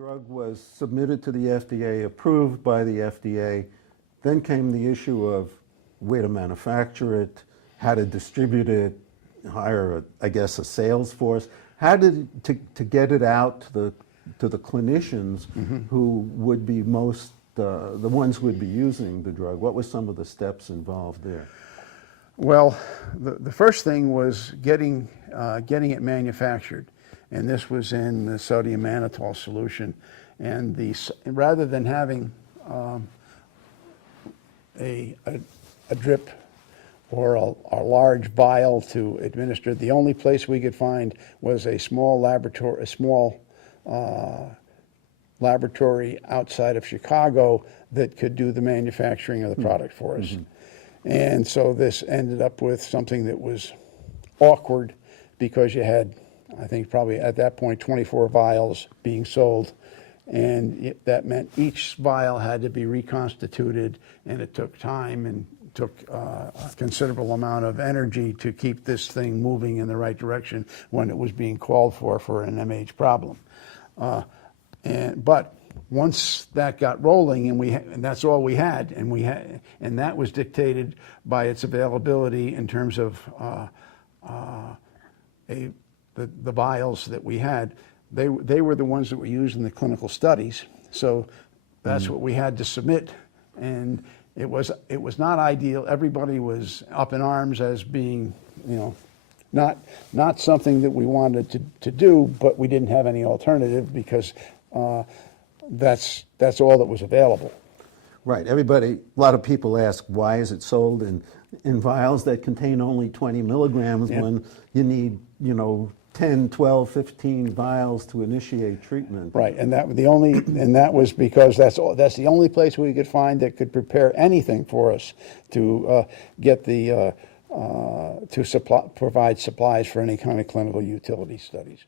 drug was submitted to the FDA, approved by the FDA. Then came the issue of where to manufacture it, how to distribute it, hire, I guess, a sales force. How did to get it out to the clinicians who would be most the ones who would be using the drug? What were some of the steps involved there? Well, the first thing was getting it manufactured, and this was in the sodium mannitol solution. And rather than having a drip or a large vial to administer, the only place we could find was a small laboratory outside of Chicago that could do the manufacturing of the product for us. And so this ended up with something that was awkward because you had, I think probably at that point, 24 vials being sold. And that meant each vial had to be reconstituted, and it took time and took a considerable amount of energy to keep this thing moving in the right direction when it was being called for an MH problem. But once that got rolling, and that's all we had, and that was dictated by its availability in terms of the vials that we had. They were the ones that were used in the clinical studies, so that's what we had to submit, and it was not ideal. Everybody was up in arms as being, not something that we wanted to do, but we didn't have any alternative because that's all that was available. Right. A lot of people ask, why is it sold in vials that contain only 20 milligrams when you need, 10, 12, 15 vials to initiate treatment? Right, and that was because that's the only place we could find that could prepare anything for us to get provide supplies for any kind of clinical utility studies.